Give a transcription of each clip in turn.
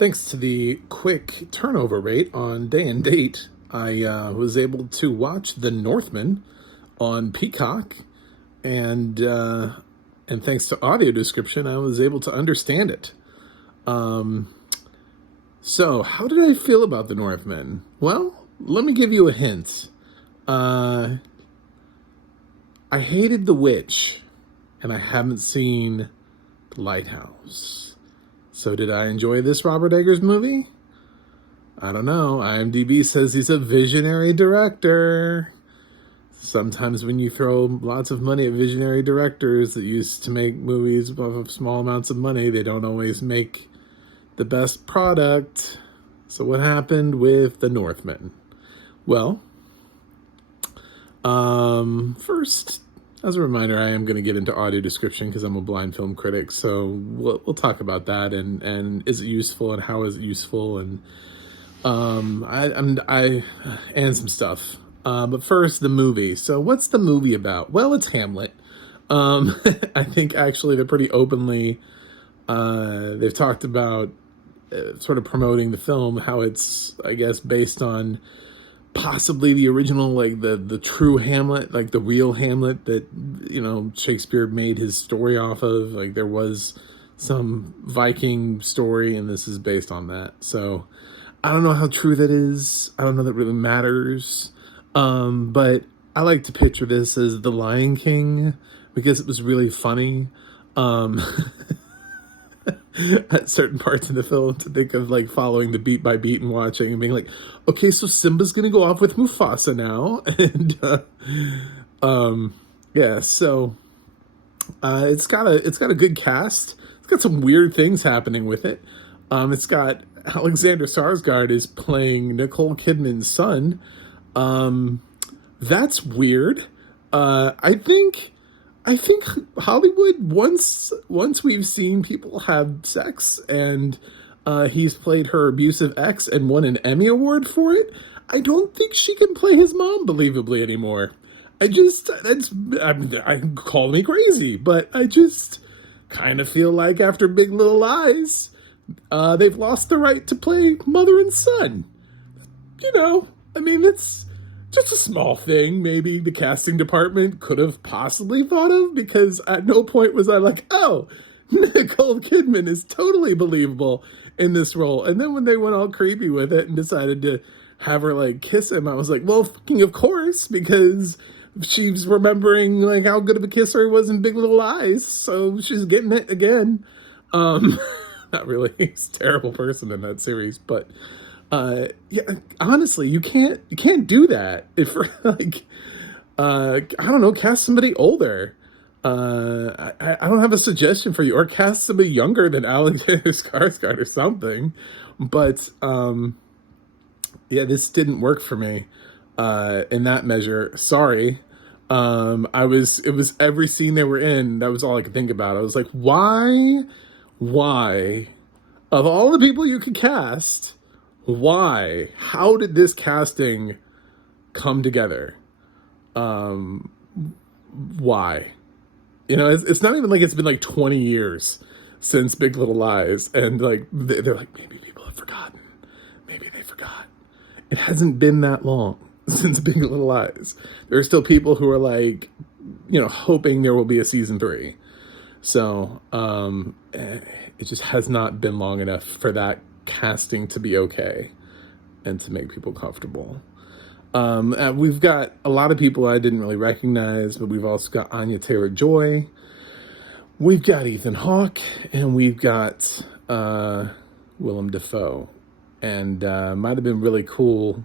Thanks to the quick turnover rate on day and date, I was able to watch The Northman on Peacock, and thanks to audio description, I was able to understand it. So, how did I feel about The Northman? Well, let me give you a hint. I hated The Witch, and I haven't seen The Lighthouse. So did I enjoy this Robert Eggers movie? I don't know. IMDb says he's a visionary director. Sometimes when you throw lots of money at visionary directors that used to make movies of small amounts of money, they don't always make the best product. So what happened with The Northman? Well, first, as a reminder, I am going to get into audio description because I'm a blind film critic. So we'll talk about that and is it useful and how is it useful and and some stuff. But first, the movie. So what's the movie about? Well, it's Hamlet. I think actually they're pretty openly. They've talked about sort of promoting the film, how it's, I guess, based on possibly the original, like the true Hamlet, like the real Hamlet that, Shakespeare made his story off of. Like there was some Viking story and this is based on that. So I don't know how true that is. I don't know that really matters. But I like to picture this as The Lion King because it was really funny. At certain parts of the film, to think of like following the beat by beat and watching and being like, okay, so Simba's gonna go off with Mufasa now, and so it's got a good cast. It's got some weird things happening with it. It's got Alexander Skarsgård is playing Nicole Kidman's son. That's weird. I think Hollywood, once we've seen people have sex and he's played her abusive ex and won an Emmy Award for it, I don't think she can play his mom believably anymore. Call me crazy, but I just kind of feel like after Big Little Lies, they've lost the right to play mother and son. It's just a small thing maybe the casting department could have possibly thought of, because at no point was I like, oh, Nicole Kidman is totally believable in this role. And then when they went all creepy with it and decided to have her like kiss him, I was like, well, fucking of course, because she's remembering like how good of a kisser he was in Big Little Lies, so she's getting it again. Not really. He's a terrible person in that series, but honestly, you can't do that. If like, I don't know, cast somebody older. I don't have a suggestion for you, or cast somebody younger than Alexander Skarsgård or something. But this didn't work for me in that measure. Sorry. It was every scene they were in. That was all I could think about. I was like, why, of all the people you could cast, why? How did this casting come together? Why? It's not even like it's been like 20 years since Big Little Lies, and like they're like, maybe people have forgotten. Maybe they forgot. It hasn't been that long since Big Little Lies. There are still people who are like, hoping there will be a season 3. So it just has not been long enough for that casting to be okay and to make people comfortable. We've got a lot of people I didn't really recognize, but we've also got Anya Taylor-Joy, we've got Ethan Hawke, and we've got Willem Dafoe. And might have been really cool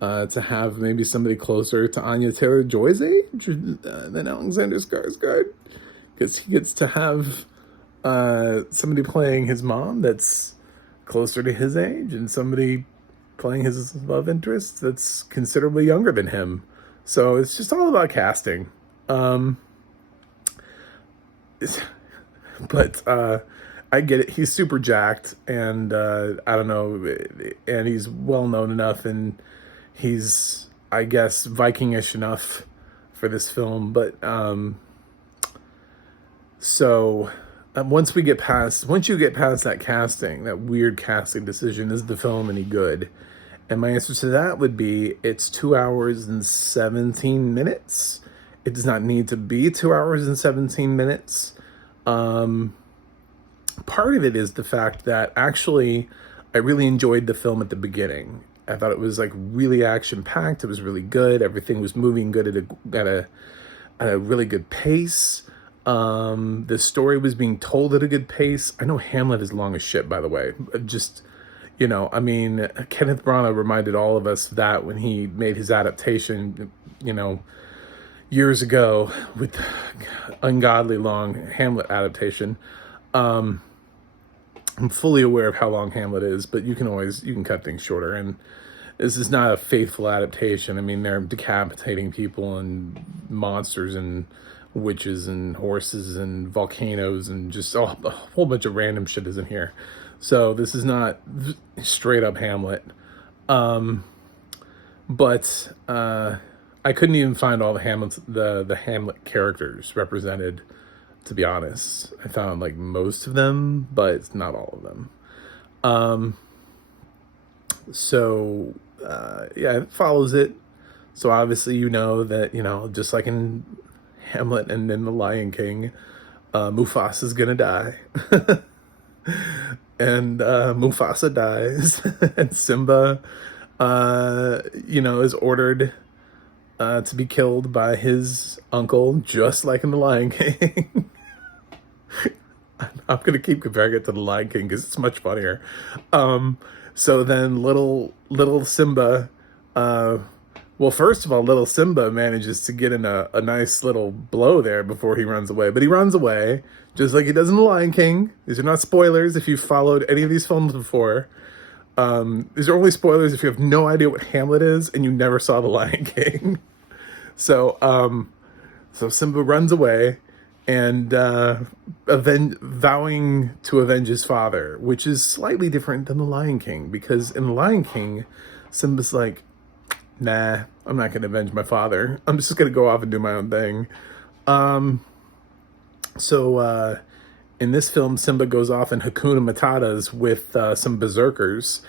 to have maybe somebody closer to Anya Taylor-Joy's age than Alexander Skarsgård, because he gets to have somebody playing his mom that's closer to his age, and somebody playing his love interest that's considerably younger than him. So it's just all about casting. But I get it. He's super jacked, and I don't know, and he's well known enough, and he's, I guess, Vikingish enough for this film. But once you get past that casting, that weird casting decision, is the film any good? And my answer to that would be, it's 2 hours and 17 minutes. It does not need to be 2 hours and 17 minutes. Part of it is the fact that actually I really enjoyed the film at the beginning. I thought it was like really action packed. It was really good. Everything was moving good at a really good pace. The story was being told at a good pace. I know Hamlet is long as shit, by the way. Just, I mean, Kenneth Branagh reminded all of us of that when he made his adaptation, years ago, with ungodly long Hamlet adaptation. I'm fully aware of how long Hamlet is, but you can cut things shorter. And this is not a faithful adaptation. I mean, they're decapitating people and monsters and witches and horses and volcanoes and just a whole bunch of random shit is in here. So this is not straight up Hamlet. But I couldn't even find all the Hamlet characters represented, to be honest. I found like most of them, but it's not all of them. Yeah, it follows it. So obviously that, just like in Hamlet and in The Lion King, Mufasa's gonna die. And Mufasa dies. And Simba, is ordered to be killed by his uncle, just like in The Lion King. I'm gonna keep comparing it to The Lion King because it's much funnier. So then little Simba, well, first of all, little Simba manages to get in a nice little blow there before he runs away. But he runs away, just like he does in The Lion King. These are not spoilers if you've followed any of these films before. These are only spoilers if you have no idea what Hamlet is and you never saw The Lion King. So Simba runs away and vowing to avenge his father, which is slightly different than The Lion King, because in The Lion King, Simba's like, nah, I'm not going to avenge my father. I'm just going to go off and do my own thing. So in this film, Simba goes off in Hakuna Matatas with some berserkers,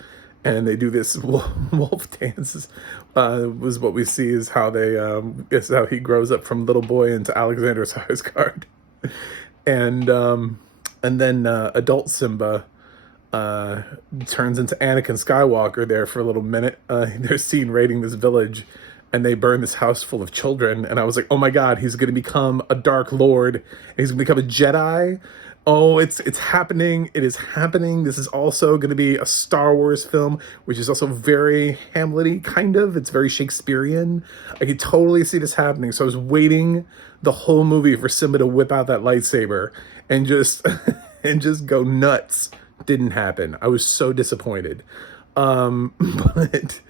and they do this wolf dance. Was what we see is how he grows up from little boy into Alexander Skarsgård. And then adult Simba turns into Anakin Skywalker there for a little minute. They're seen raiding this village, and they burn this house full of children. And I was like, oh my God, he's going to become a Dark Lord, and he's going to become a Jedi. Oh, it's happening. It is happening. This is also going to be a Star Wars film, which is also very Hamlet-y, kind of. It's very Shakespearean. I could totally see this happening. So I was waiting the whole movie for Simba to whip out that lightsaber and just go nuts. Didn't happen. I was so disappointed. But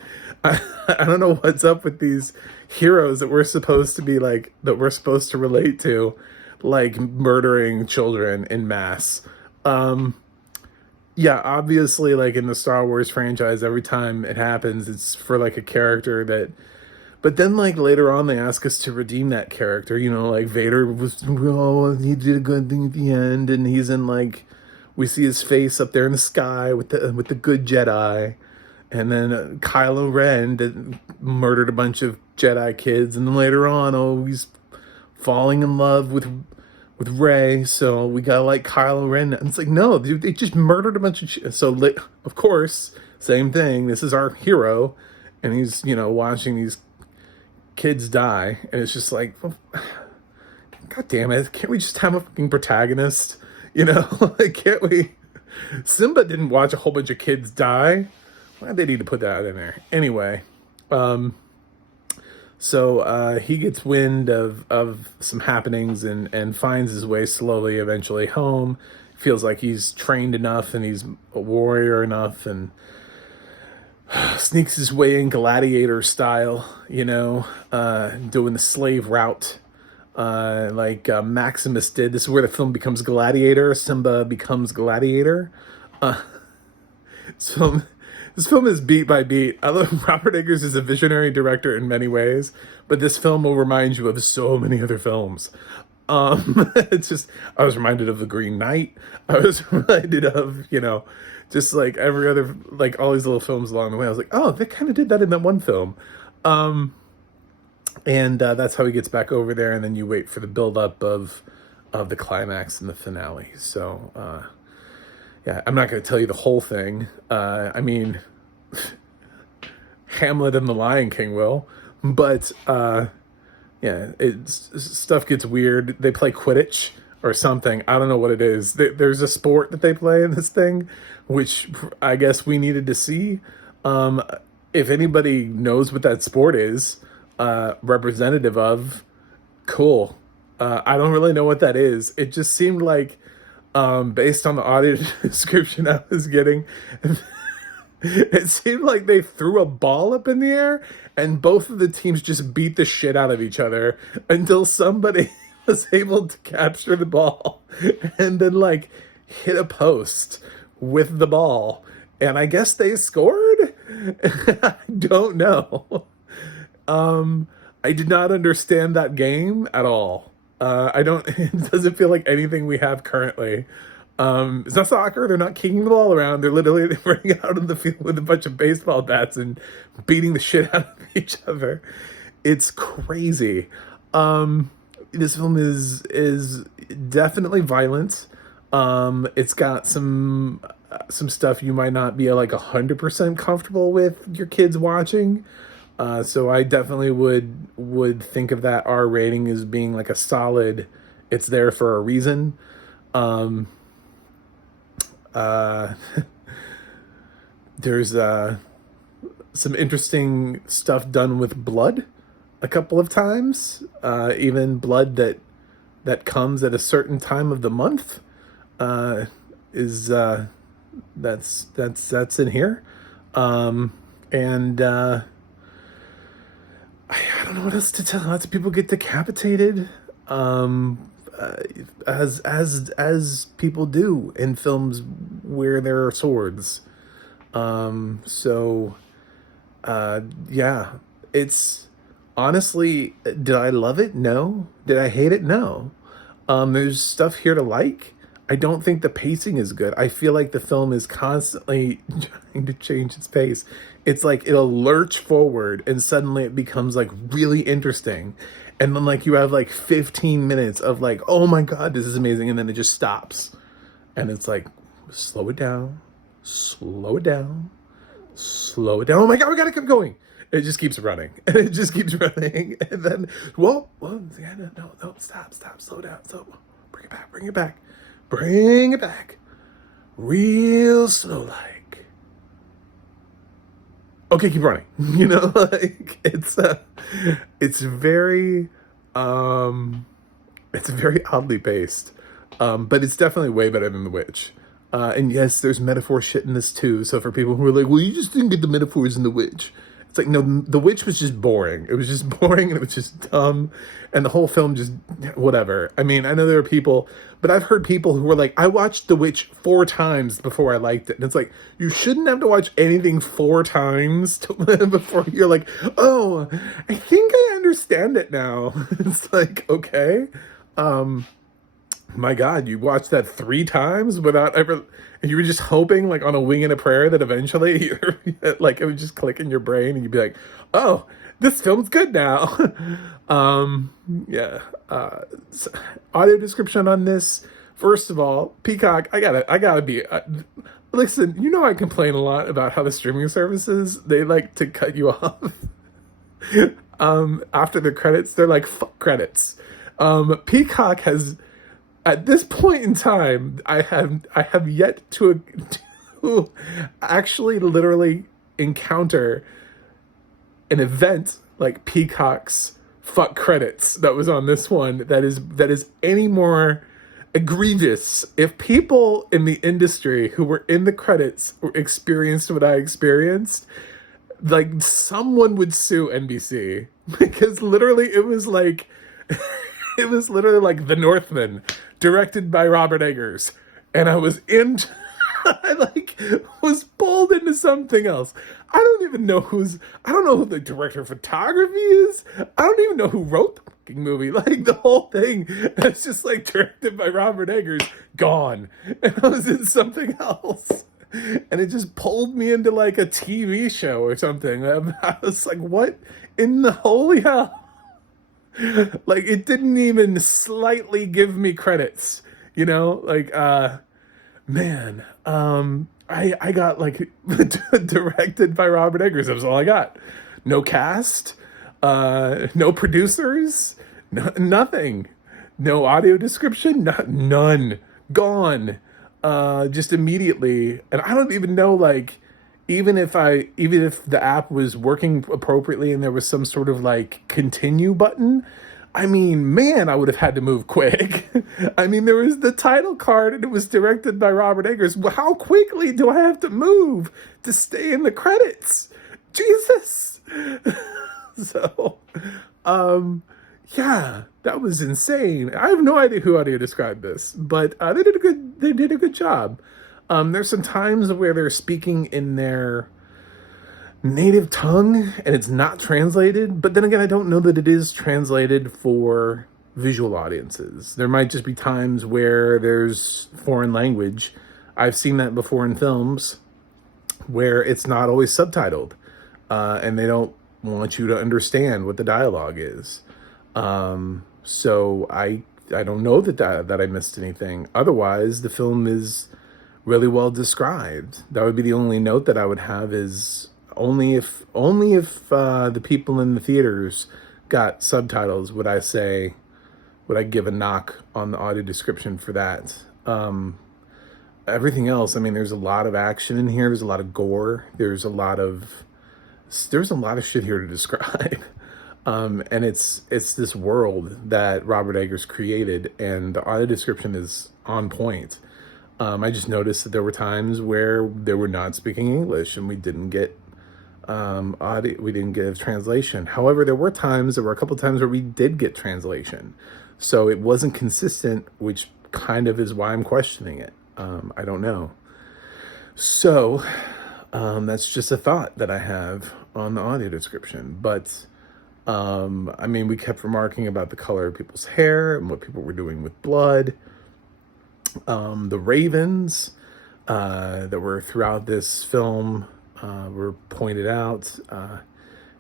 I don't know what's up with these heroes that we're supposed to be like, that we're supposed to relate to, like murdering children in mass. Yeah, obviously, like in the Star Wars franchise, every time it happens, it's for like a character that, but then like later on, they ask us to redeem that character, like Vader he did a good thing at the end, and he's in like, we see his face up there in the sky with the good Jedi. And then Kylo Ren that murdered a bunch of Jedi kids, and then later on, he's falling in love with Rey, so we gotta like Kylo Ren. And it's like, no, dude, they just murdered a bunch of of course, same thing. This is our hero, and he's watching these kids die, and it's just like, well, God damn it, can't we just have a fucking protagonist? Like, can't we? Simba didn't watch a whole bunch of kids die. Why did they need to put that in there? Anyway, so he gets wind of some happenings and finds his way slowly, eventually home. Feels like he's trained enough and he's a warrior enough, and sneaks his way in gladiator style, doing the slave route, like Maximus did. This is where the film becomes Gladiator. Simba becomes Gladiator. So this film is beat by beat. I love Robert Eggers is a visionary director in many ways, but this film will remind you of so many other films. It's just, I was reminded of The Green Knight. I was reminded of, just like every other, like all these little films along the way. I was like, oh, they kind of did that in that one film. And that's how he gets back over there. And then you wait for the buildup of the climax and the finale. So, yeah, I'm not going to tell you the whole thing. I mean, Hamlet and the Lion King will, but, yeah, stuff gets weird. They play Quidditch or something. I don't know what it is. There's a sport that they play in this thing, which I guess we needed to see. If anybody knows what that sport is, representative of, cool. I don't really know what that is. It just seemed like, based on the audio description I was getting, it seemed like they threw a ball up in the air and both of the teams just beat the shit out of each other until somebody was able to capture the ball and then like hit a post with the ball. And I guess they scored? I don't know. I did not understand that game at all. It doesn't feel like anything we have currently. It's not soccer. They're not kicking the ball around. They're literally running out on the field with a bunch of baseball bats and beating the shit out of each other. It's crazy. This film is definitely violent. It's got some stuff you might not be like 100% comfortable with your kids watching. So I definitely would think of that R rating as being like a solid, it's there for a reason. There's some interesting stuff done with blood a couple of times, even blood that comes at a certain time of the month, is that's in here. And I don't know what else to tell. Lots of people get decapitated, as people do in films where there are swords. Yeah, it's honestly, did I love it? No. Did I hate it? No. There's stuff here to like. I don't think the pacing is good. I feel like the film is constantly trying to change its pace. It's like it'll lurch forward and suddenly it becomes like really interesting. And then like you have like 15 minutes of like, oh my God, this is amazing. And then it just stops. And it's like, slow it down, slow it down, slow it down. Oh my God, we gotta keep going. It just keeps running. And it just keeps running. And then, whoa, yeah, no, stop, slow down. So bring it back. Bring it back. Real slow like. Okay, keep running. Like it's very oddly paced. But it's definitely way better than The Witch. And yes, there's metaphor shit in this too. So for people who are like, well, you just didn't get the metaphors in The Witch. It's like, no, The Witch was just boring. It was just boring and it was just dumb. And the whole film just, whatever. I mean, I know there are people, but I've heard people who were like, I watched The Witch 4 times before I liked it. And it's like, you shouldn't have to watch anything 4 times before you're like, oh, I think I understand it now. It's like, okay. My God, you watched that 3 times without ever, you were just hoping like on a wing and a prayer that eventually like it would just click in your brain and you'd be like, oh, this film's good now. Yeah. So, audio description on this. First of all, Peacock, I gotta be, listen, I complain a lot about how the streaming services, they like to cut you off. After the credits, they're like, fuck credits. Peacock has, at this point in time, I have yet to actually literally encounter an event like Peacock's fuck credits that was on this one that is any more egregious. If people in the industry who were in the credits experienced what I experienced, like someone would sue NBC because literally it was like The Northman, directed by Robert Eggers, and I was in I like was pulled into something else. I don't even know I don't know who the director of photography is. I don't even know who wrote the fucking movie. Like the whole thing, it's just like directed by Robert Eggers, gone. And I was in something else. And it just pulled me into like a TV show or something. I was like, what in the holy hell? Like it didn't even slightly give me credits, like man, I got like directed by Robert Eggers. That was all I got. No cast, no producers, nothing, no audio description, none, gone, just immediately. And I don't even know, like, even if the app was working appropriately and there was some sort of like continue button, I mean, man, I would have had to move quick. I mean, there was the title card and it was directed by Robert Eggers. Well, how quickly do I have to move to stay in the credits? Jesus. So, yeah, that was insane. I have no idea who audio described this, but they did a good job. There's some times where they're speaking in their native tongue and it's not translated, but then again, I don't know that it is translated for visual audiences. There might just be times where there's foreign language. I've seen that before in films where it's not always subtitled, and they don't want you to understand what the dialogue is. So I don't know that I missed anything. Otherwise, the film is really well described. That would be the only note that I would have, is only if the people in the theaters got subtitles would I give a knock on the audio description for that. Everything else, I mean, there's a lot of action in here. There's a lot of gore. There's a lot of shit here to describe. And it's this world that Robert Eggers created, and the audio description is on point. I just noticed that there were times where they were not speaking English and we didn't get audio, we didn't get a translation. However, there were a couple times where we did get translation. So it wasn't consistent, which kind of is why I'm questioning it. I don't know. So that's just a thought that I have on the audio description. But I mean, we kept remarking about the color of people's hair and what people were doing with blood. The ravens that were throughout this film were pointed out.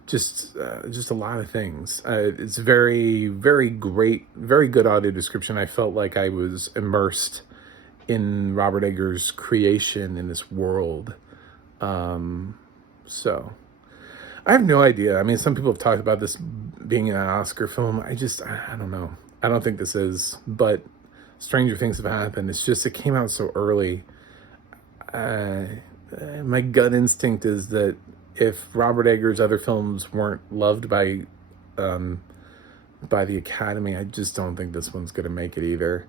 Just a lot of things. It's very, very great, very good audio description. I felt like I was immersed in Robert Eggers' creation in this world. So I have no idea. I mean, some people have talked about this being an Oscar film. I don't know. I don't think this is, but stranger things have happened. It's just, it came out so early. My gut instinct is that if Robert Eggers' other films weren't loved by the Academy, I just don't think this one's going to make it either.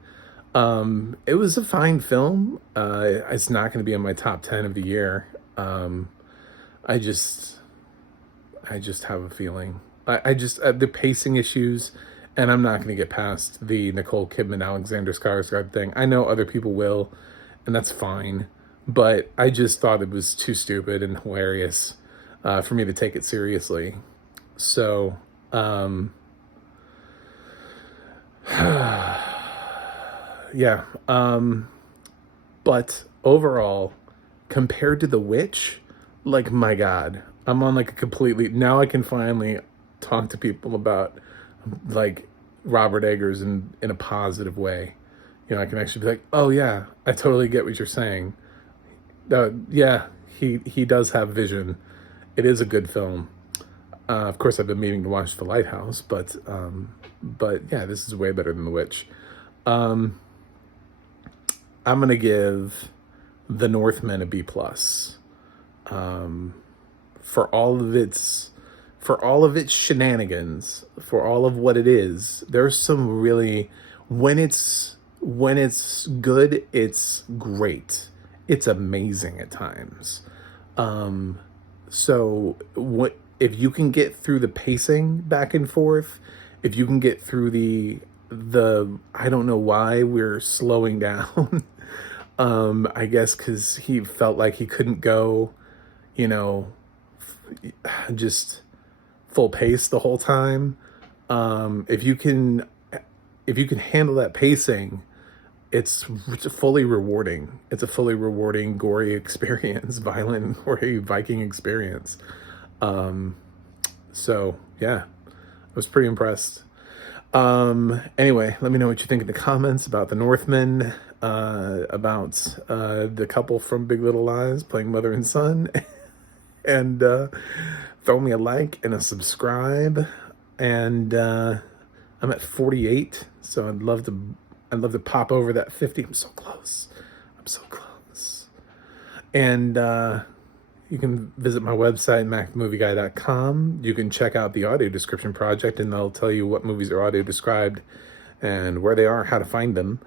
It was a fine film. It's not going to be in my top 10 of the year. I just have a feeling. The pacing issues, and I'm not going to get past the Nicole Kidman, Alexander Skarsgård thing. I know other people will, and that's fine. But I just thought it was too stupid and hilarious for me to take it seriously. So, yeah. But overall, compared to The Witch, like, my God, I'm on like a completely, now I can finally talk to people about like Robert Eggers in a positive way. I can actually be like, oh yeah, I totally get what you're saying. Yeah, he does have vision. It is a good film. Of course, I've been meaning to watch The Lighthouse, but yeah, this is way better than The Witch. I'm gonna give The Northman a B+. For all of its shenanigans, for all of what it is, there's some really, when it's good, it's great. It's amazing at times. So what if you can get through the pacing back and forth, if you can get through the I don't know why we're slowing down. I guess because he felt like he couldn't go, you know, just full pace the whole time. If you can, if you can handle that pacing, it's fully rewarding. It's a fully rewarding, gory experience, violent, gory Viking experience. So yeah, I was pretty impressed. Anyway, let me know what you think in the comments about the Northman, about the couple from Big Little Lies playing mother and son, and throw me a like and a subscribe. And I'm at 48, so I'd love to pop over that 50. I'm so close. I'm so close. And you can visit my website, macmovieguy.com. You can check out the audio description project, and they'll tell you what movies are audio described and where they are, how to find them.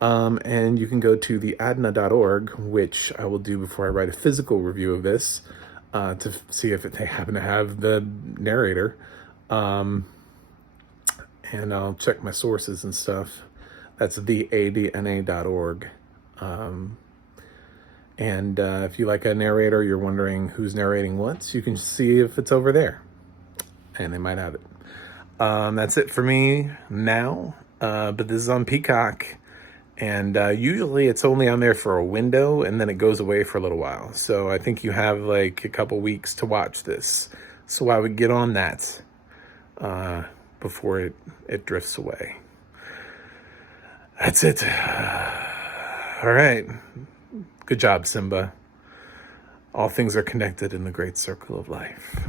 And you can go to theadna.org, which I will do before I write a physical review of this, to see if they happen to have the narrator. And I'll check my sources and stuff. That's theadna.org. And if you like a narrator, you're wondering who's narrating what, you can see if it's over there. And they might have it. That's it for me now. But this is on Peacock. And usually it's only on there for a window, and then it goes away for a little while. So I think you have like a couple weeks to watch this. So I would get on that before it drifts away. That's it. All right. Good job, Simba. All things are connected in the great circle of life.